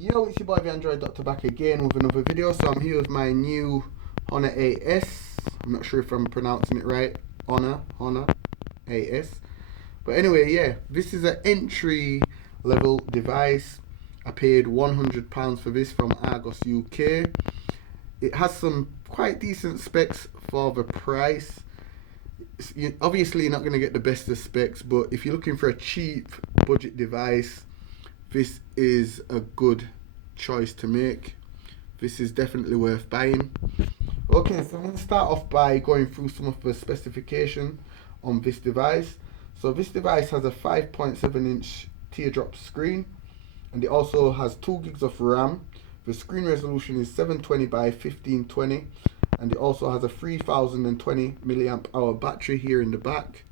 Yo, it's your boy the Android Doctor back again with another video. So I'm here with my new Honor AS. I'm not sure if I'm pronouncing it right. Honor AS. But anyway, yeah, this is an entry level device. I paid £100 for this from Argos UK. It has some quite decent specs for the price. Obviously you're not going to get the best of specs, but if you're looking for a cheap budget device, this is a good choice to make. This is definitely worth buying. Okay, so I'm going to start off by going through some of the specification on this device. So this device has a 5.7 inch teardrop screen, and it also has 2 gigs of RAM. The screen resolution is 720 by 1520, and it also has a 3020 milliamp hour battery here in the back.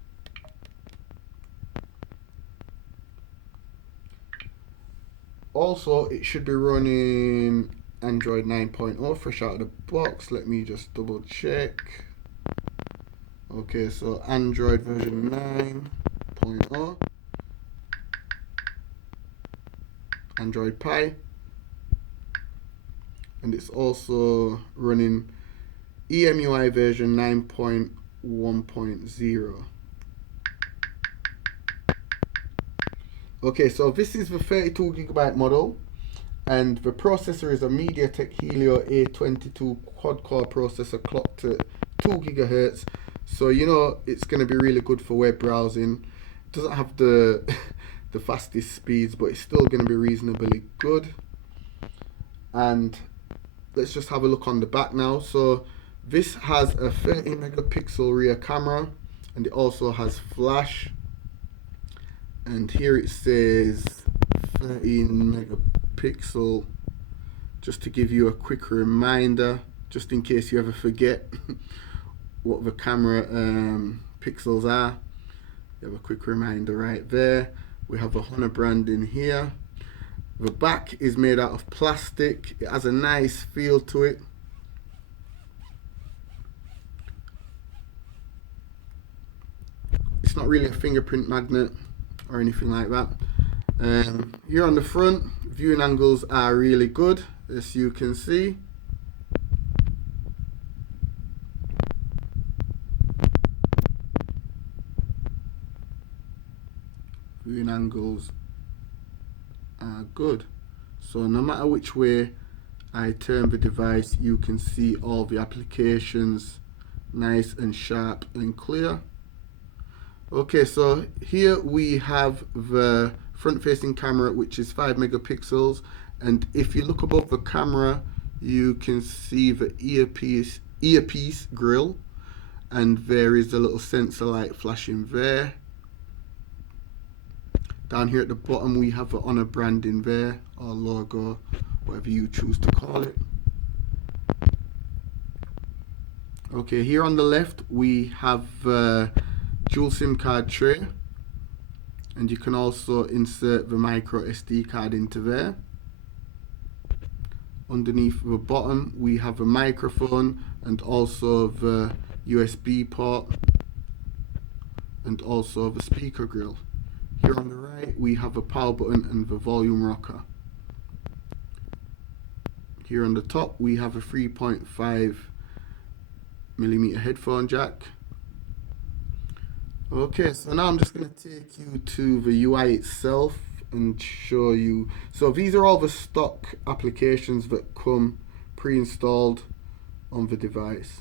Also, it should be running Android 9.0 fresh out of the box. Let me just double check. Okay, so Android version 9.0, Android Pie, and it's also running EMUI version 9.1.0. Okay, so this is the 32GB model, and the processor is a MediaTek Helio A22 quad-core processor clocked at 2 GHz. So you know it's going to be really good for web browsing. It doesn't have the the fastest speeds, but it's still going to be reasonably good. And let's just have a look on the back now. So this has a 30 megapixel rear camera, and it also has flash. And here it says 13 megapixel, just to give you a quick reminder, just in case you ever forget what the camera pixels are. You have a quick reminder right there. We have a Honor brand in here. The back is made out of plastic. It has a nice feel to it. It's not really a fingerprint magnet or anything like that. Here on the front, viewing angles are really good, as you can see. Viewing angles are good. So no matter which way I turn the device, you can see all the applications nice and sharp and clear. Okay, so here we have the front-facing camera, which is 5 megapixels, and if you look above the camera, you can see the earpiece grill, and there is a little sensor light flashing there. Down here at the bottom, we have the Honor branding there, or logo, whatever you choose to call it. Okay, here on the left, we have dual SIM card tray, and you can also insert the micro SD card into there. Underneath the bottom we have a microphone and also the USB port and also the speaker grill. Here on the right we have a power button and the volume rocker. Here on the top we have a 3.5mm headphone jack. Okay, so now I'm just going to take you to the UI itself and show you. So these are all the stock applications that come pre-installed on the device.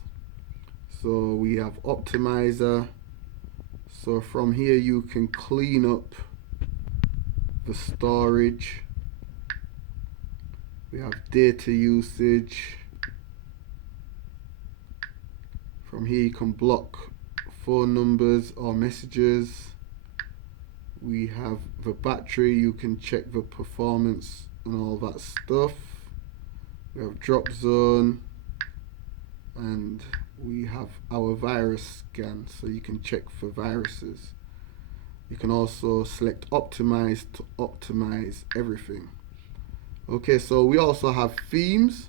So we have Optimizer. So from here you can clean up the storage. We have data usage. From here you can block phone numbers or messages. We have the battery, you can check the performance and all that stuff. We have drop zone, and we have our virus scan, so you can check for viruses. You can also select optimize to optimize everything. Okay, so we also have themes.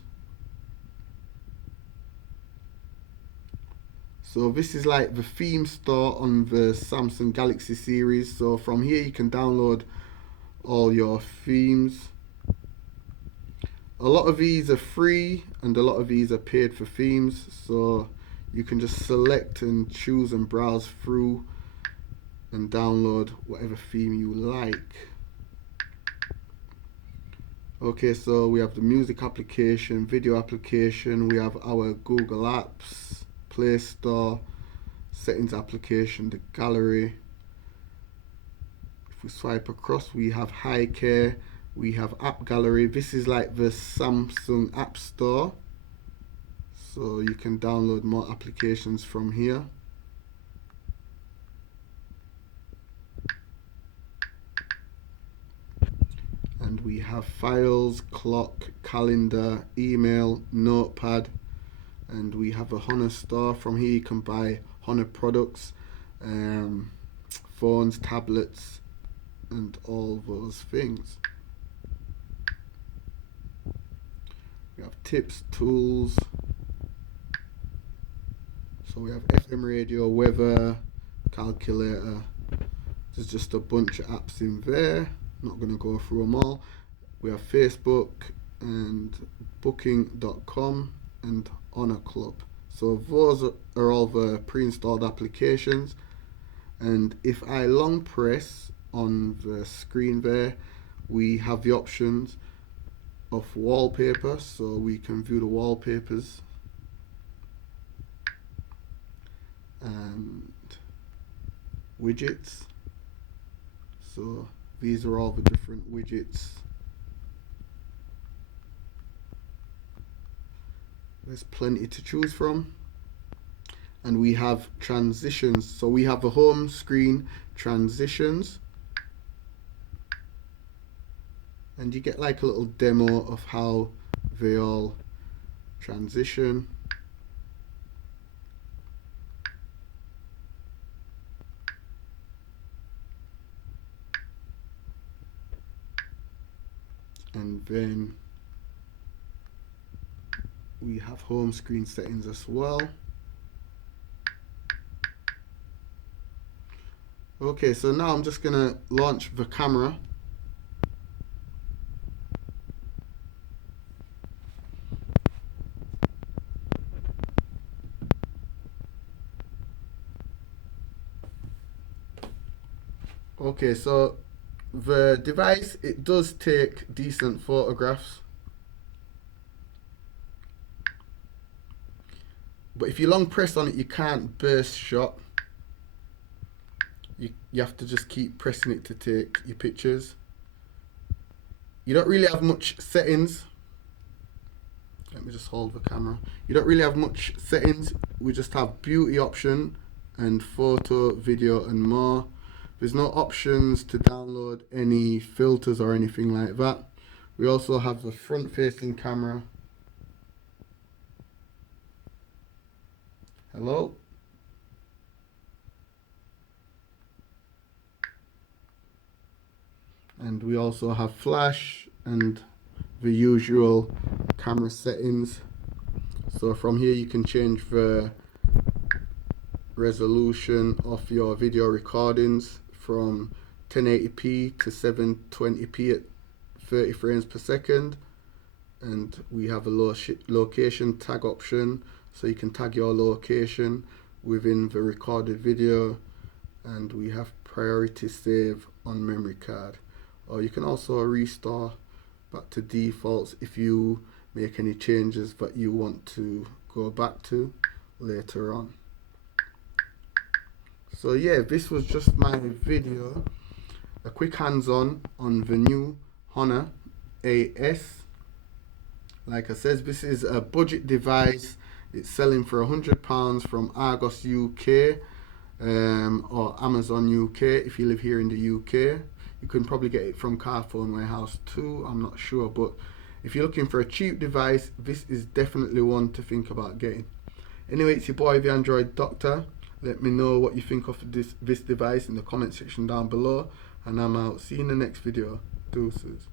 So this is like the theme store on the Samsung Galaxy series. So from here you can download all your themes. A lot of these are free and a lot of these are paid for themes, so you can just select and choose and browse through and download whatever theme you like. Okay, so we have the music application, video application, we have our Google Apps, Play Store, settings application, the gallery. If we swipe across, we have High Care, we have App Gallery. This is like the Samsung App Store, so you can download more applications from here. And we have files, clock, calendar, email, notepad, and we have a Honor store. From here you can buy Honor products, phones, tablets, and all those things. We have tips, tools. So we have FM radio, weather, calculator. There's just a bunch of apps in there. Not going to go through them all. We have Facebook and booking.com and Honor Club. So those are all the pre-installed applications. And if I long press on the screen there, we have the options of wallpaper, so we can view the wallpapers, and widgets. So these are all the different widgets. There's plenty to choose from. And we have transitions. So we have the home screen transitions. And you get like a little demo of how they all transition. And then we have home screen settings as well. Okay, so now I'm just gonna launch the camera. Okay, so the device, it does take decent photographs, but if you long press on it, you can't burst shot. You have to just keep pressing it to take your pictures. You don't really have much settings. Let me just hold the camera. You don't really have much settings. We just have beauty option and photo, video, and more. There's no options to download any filters or anything like that. We also have the front facing camera. Hello. And we also have flash and the usual camera settings. So from here you can change the resolution of your video recordings from 1080p to 720p at 30 frames per second. And we have a location tag option, so you can tag your location within the recorded video. And we have priority save on memory card. Or you can also restore back to defaults if you make any changes that you want to go back to later on. So yeah, this was just my video, a quick hands-on on the new Honor AS. Like I said, this is a budget device. It's selling for £100 from Argos UK or Amazon UK if you live here in the UK. You can probably get it from Carphone Warehouse too, I'm not sure, but if you're looking for a cheap device, this is definitely one to think about getting. Anyway, it's your boy the Android Doctor. Let me know what you think of this device in the comment section down below, and I'm out. See you in the next video. Deuces.